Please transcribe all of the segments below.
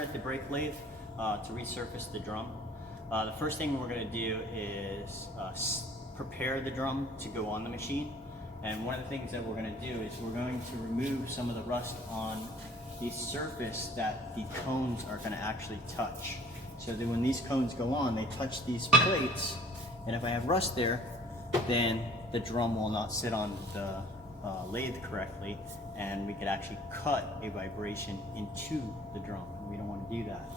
at the brake lathe to resurface the drum. The first thing we're going to do is prepare the drum to go on the machine. And one of the things that we're going to do is we're going to remove some of the rust on the surface that the cones are going to actually touch. So that when these cones go on, they touch these plates, and if I have rust there, then the drum will not sit on the lathe correctly, and we could actually cut a vibration into the drum. We don't want to do that.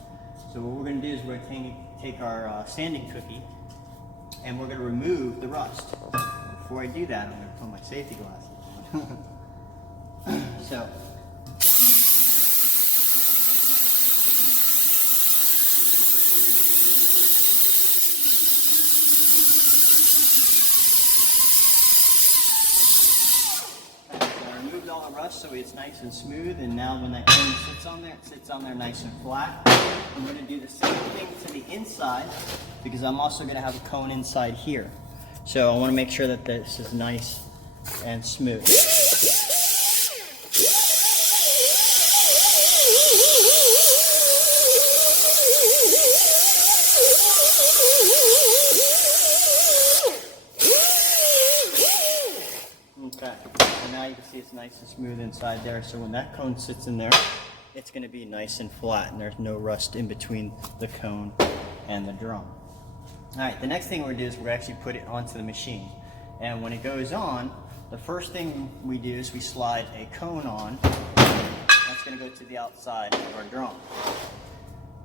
So what we're going to do is we're going to take our sanding cookie and we're going to remove the rust. Before I do that, I'm going to put my safety glasses on. So all the rust so it's nice and smooth, and now when that cone sits on there, it sits on there nice and flat. I'm going to do the same thing to the inside because I'm also going to have a cone inside here. So I want to make sure that this is nice and smooth. Okay, so now you can see it's nice and smooth inside there. So when that cone sits in there, it's going to be nice and flat, and there's no rust in between the cone and the drum. Alright, the next thing we're going to do is we're actually put it onto the machine. And when it goes on, the first thing we do is we slide a cone on. That's going to go to the outside of our drum.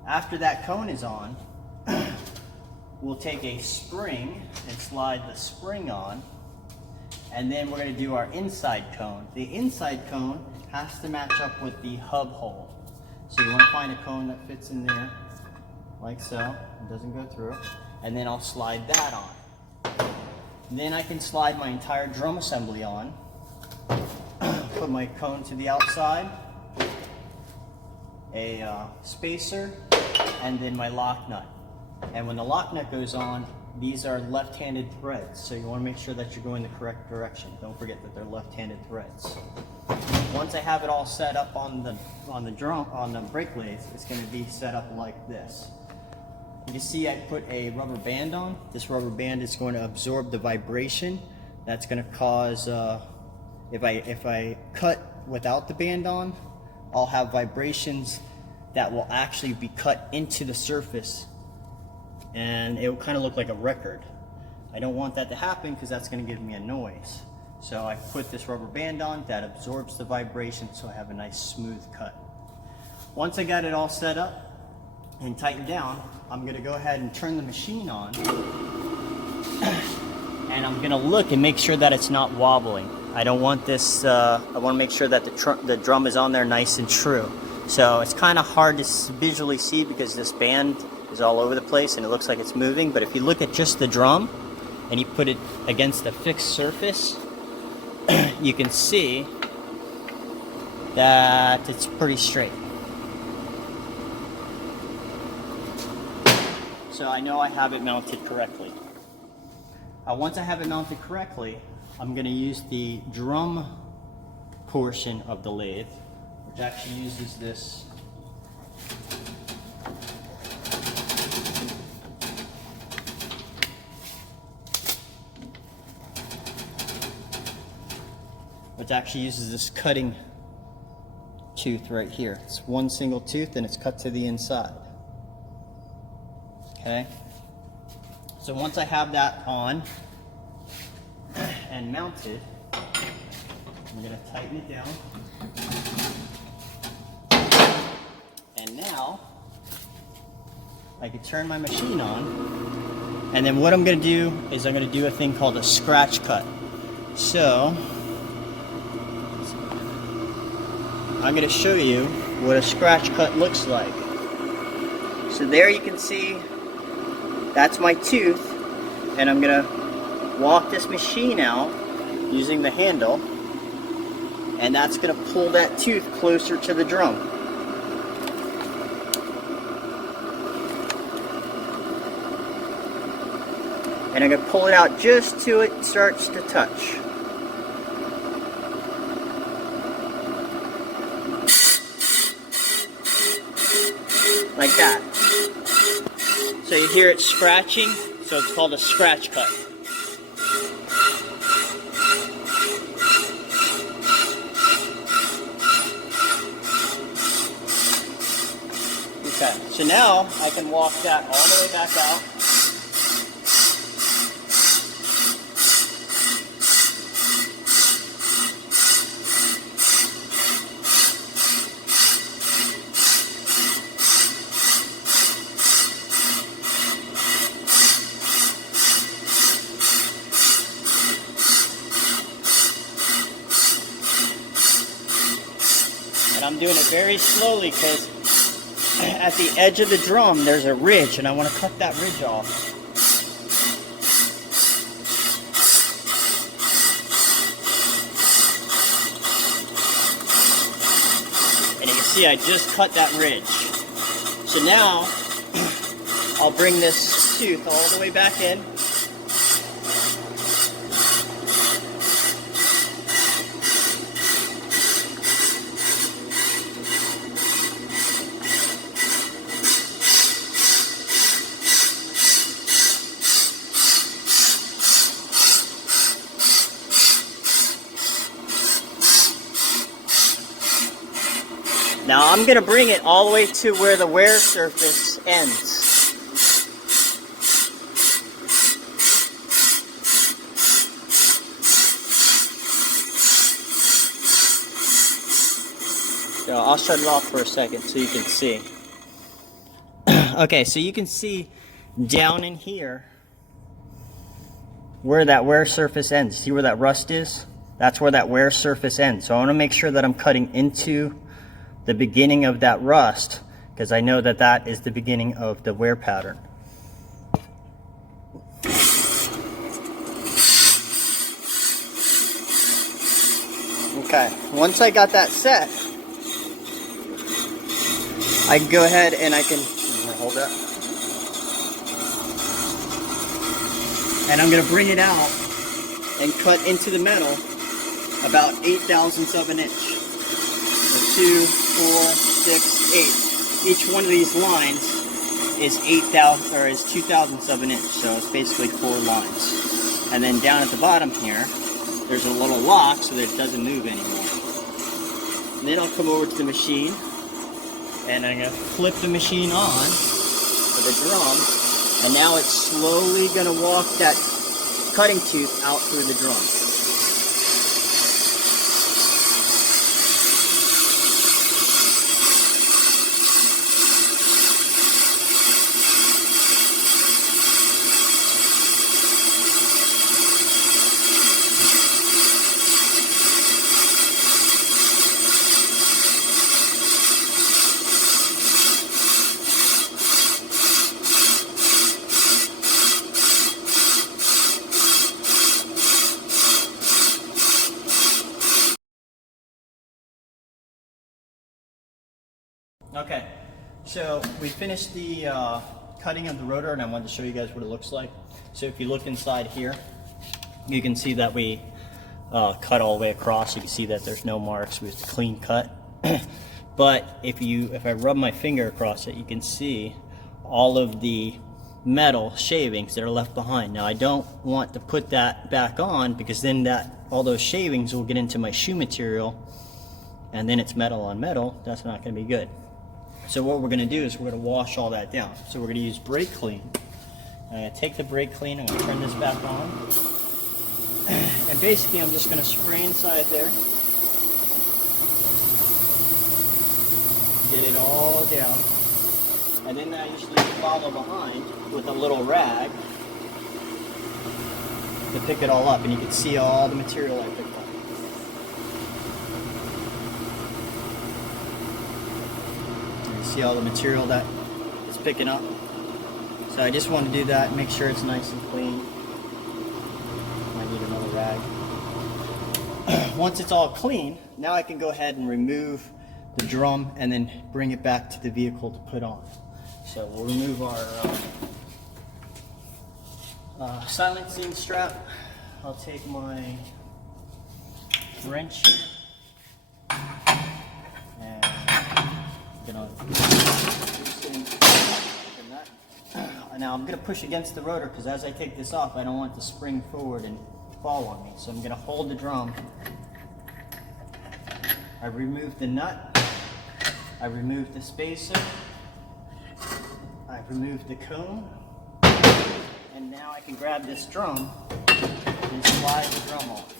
After that cone is on, we'll take a spring and slide the spring on. And then we're going to do our inside cone. The inside cone has to match up with the hub hole. So you want to find a cone that fits in there, like so. It doesn't go through. And then I'll slide that on. Then I can slide my entire drum assembly on. Put my cone to the outside, a spacer, and then my lock nut. And when the lock nut goes on, these are left-handed threads, so you want to make sure that you're going the correct direction. Don't forget that they're left-handed threads. Once I have it all set up on the brake lathe, it's going to be set up like this. You can see I put a rubber band on. This rubber band is going to absorb the vibration. That's going to cause, if I cut without the band on, I'll have vibrations that will actually be cut into the surface, and it will kind of look like a record. I don't want that to happen because that's going to give me a noise. So I put this rubber band on that absorbs the vibration, so I have a nice smooth cut. Once I got it all set up and tightened down, I'm going to go ahead and turn the machine on, and I'm going to look and make sure that it's not wobbling. I don't want this, I want to make sure that the drum is on there nice and true. So it's kind of hard to visually see because this band is all over the place and it looks like it's moving, but if you look at just the drum and you put it against a fixed surface, you can see that it's pretty straight. So I know I have it mounted correctly. Once I have it mounted correctly, I'm going to use the drum portion of the lathe, which actually uses this cutting tooth right here. It's one single tooth and it's cut to the inside. Okay? So once I have that on and mounted, I'm going to tighten it down. And now I can turn my machine on, and then what I'm going to do is I'm going to do a thing called a scratch cut. So I'm going to show you what a scratch cut looks like. So there you can see that's my tooth, and I'm going to walk this machine out using the handle, and that's going to pull that tooth closer to the drum. And I'm going to pull it out just till it starts to touch. like that. So you hear it scratching, so it's called a scratch cut. Okay, so now I can walk that all the way back out. And I'm doing it very slowly because at the edge of the drum there's a ridge and I want to cut that ridge off. And you can see I just cut that ridge. So now I'll bring this tooth all the way back in. Now I'm going to bring it all the way to where the wear surface ends. So I'll shut it off for a second so you can see. Okay, so you can see down in here where that wear surface ends. See where that rust is? That's where that wear surface ends. So I want to make sure that I'm cutting into the beginning of that rust, because I know that that is the beginning of the wear pattern. Okay, once I got that set, I can go ahead and I can hold that. And I'm going to bring it out and cut into the metal about 8/1000ths of an inch. 2, 4, 6, 8. Each one of these lines is 2/1000ths of an inch, so it's basically 4 lines. And then down at the bottom here, there's a little lock so that it doesn't move anymore. And then I'll come over to the machine, and I'm going to flip the machine on for the drum, and now it's slowly going to walk that cutting tooth out through the drum. Okay, so we finished the cutting of the rotor, and I wanted to show you guys what it looks like. So if you look inside here, you can see that we cut all the way across. You can see that there's no marks. It's a clean cut. But if I rub my finger across it, you can see all of the metal shavings that are left behind. Now I don't want to put that back on, because then all those shavings will get into my shoe material, and then it's metal on metal. That's not going to be good. So what we're going to do is we're going to wash all that down. So we're going to use brake clean. I'm going to take the brake clean, I'm going to turn this back on. And basically I'm just going to spray inside there. Get it all down. And then I usually follow behind with a little rag to pick it all up. And you can see all the material I picked up. See all the material that it's picking up. So I just want to do that, make sure it's nice and clean. Might need another rag. Once it's all clean, now I can go ahead and remove the drum and then bring it back to the vehicle to put on. So we'll remove our silencing strap. I'll take my wrench here. And I'm gonna now I'm going to push against the rotor because as I take this off, I don't want it to spring forward and fall on me. So I'm going to hold the drum. I remove the nut. I remove the spacer. I remove the cone. And now I can grab this drum and slide the drum off.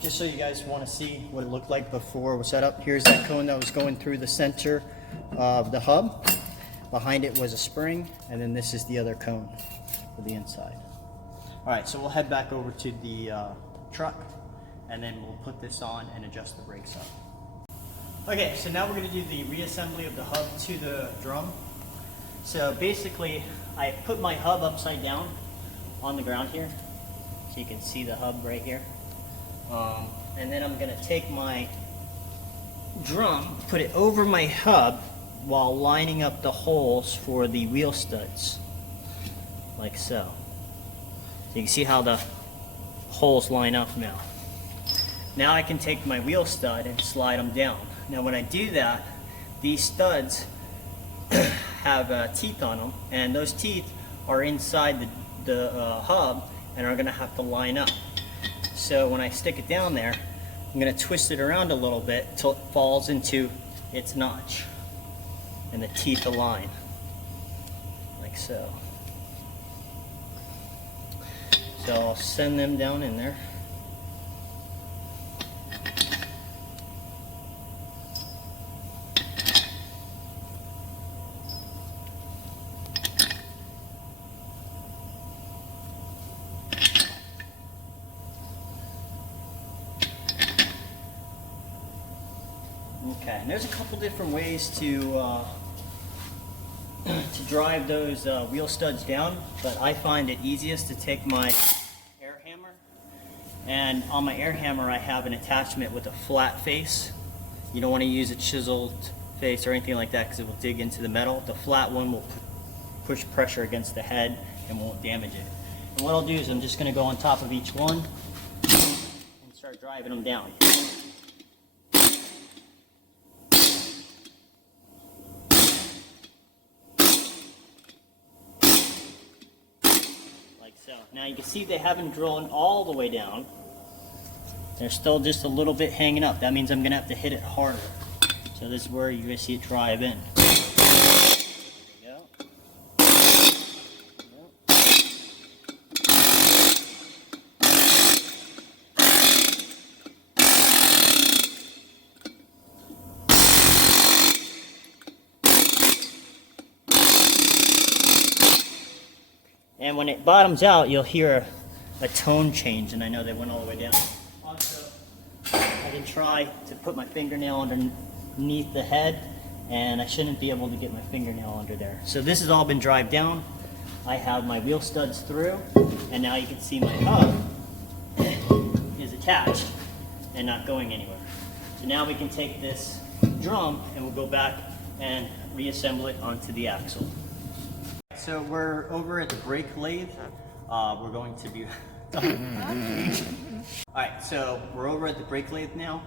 Just so you guys want to see what it looked like before it was set up, here's that cone that was going through the center of the hub. Behind it was a spring, and then this is the other cone for the inside. Alright, so we'll head back over to the truck, and then we'll put this on and adjust the brakes up. Okay, so now we're going to do the reassembly of the hub to the drum. So basically, I put my hub upside down on the ground here, so you can see the hub right here. And then I'm going to take my drum, put it over my hub while lining up the holes for the wheel studs, like so. So you can see how the holes line up now. Now I can take my wheel stud and slide them down. Now when I do that, these studs have teeth on them, and those teeth are inside the hub and are going to have to line up. So when I stick it down there, I'm going to twist it around a little bit until it falls into its notch and the teeth align, like so. So I'll send them down in there. Okay, and there's a couple different ways to drive those wheel studs down, but I find it easiest to take my air hammer, and on my air hammer I have an attachment with a flat face. You don't want to use a chiseled face or anything like that because it will dig into the metal. The flat one will push pressure against the head and won't damage it. And what I'll do is I'm just going to go on top of each one and start driving them down. So now you can see they haven't drilled all the way down. They're still just a little bit hanging up. That means I'm going to have to hit it harder. So this is where you're going to see it drive in. There we go. And when it bottoms out, you'll hear a tone change, and I know they went all the way down. Also, I can try to put my fingernail underneath the head, and I shouldn't be able to get my fingernail under there. So this has all been drive down. I have my wheel studs through, and now you can see my hub is attached and not going anywhere. So now we can take this drum and we'll go back and reassemble it onto the axle. So we're over at the brake lathe. We're going to be... Alright, so we're over at the brake lathe now.